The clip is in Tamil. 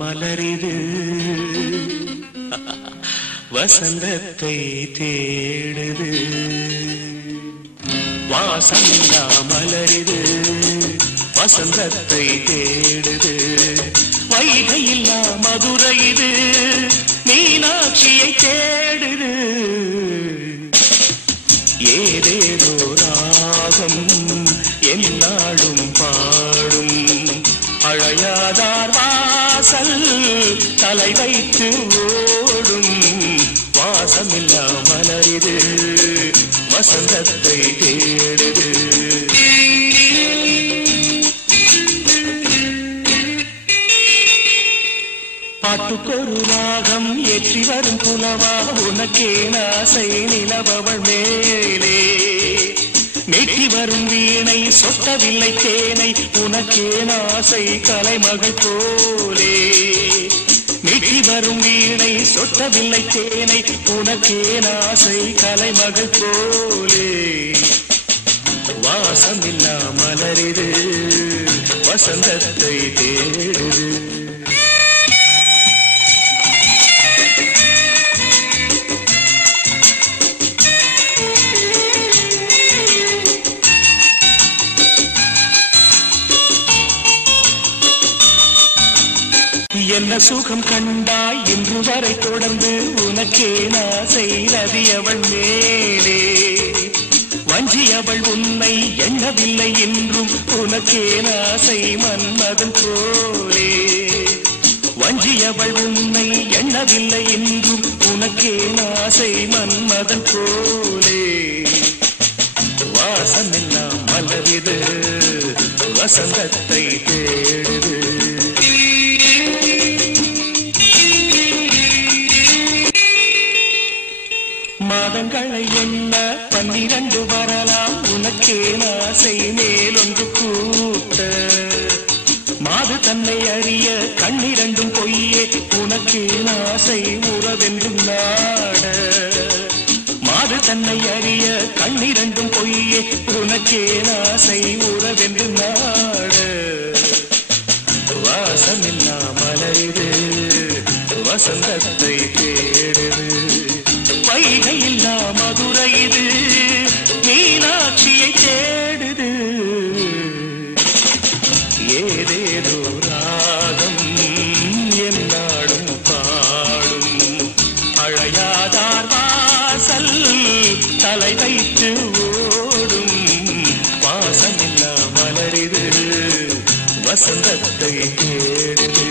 மலரிது வசந்தத்தை தேடுது. வாசமில்லா மலரிது வசந்தத்தை தேடுது. வைகையில்லா மதுரை இது மீனாட்சியை தேடுது. ஏதேதோ ராகம் என்னாலும் பாடும். அழையாதார் வாசல் தலை வைத்து ஓடும். வாசமில்லா மலரிது வசந்தத்தை தேடுது. பாட்டுக்கொரு ராகம் ஏற்றி வரும் புலவா உனக்கே நாசை நிலவவள் மேலே. மெட்டி வரும் வீணை சொட்டவில்லை தேனை உனக்கே நாசை கலைமகள் போலே. மெட்டி வரும் வீணை சொட்டவில்லை தேனை உனக்கே நாசை கலைமகள் போலே. வாசமில்லா மலரிது வசந்தத்தை தேடுது. என்ன சுகம் கண்டாய் இன்று வரை தொடர்ந்து உனக்கே நாசை ரதி அவள் மேலே. வஞ்சியவள் உன்னை எண்ணவில்லை என்றும் உனக்கே நாசை மன்மதன் போலே. வஞ்சியவள் உன்னை எண்ணவில்லை என்றும் உனக்கே நாசை மன்மதன் போலே. வாசமெல்லாம் மலரிது வசந்தத்தை தேடுது. மாதங்களை எண்ண 12 வரலாம் உனக்கே நாசை மேலொன்று கூட்ட. மாது தன்னை அறிய கண்ணிரண்டும் பொய்யே உனக்கே நாசை உறவென்றும் நாட. மாது தன்னை அறிய கண்ணிரண்டும் பொய்யே உனக்கே நாசை உறவென்று நாட. வாசமில்லா மலரிது வசந்தத்தை தேடுது. வைகையில்லா மதுரை இது மீனாட்சியை தேடுது. ஏதேதோ ராகம் என்னாடும் பாடும். அழையாதார் வாசல் தலை வைத்து ஓடும். வாசமில்லா மலரிது வசந்தத்தை தேடுது.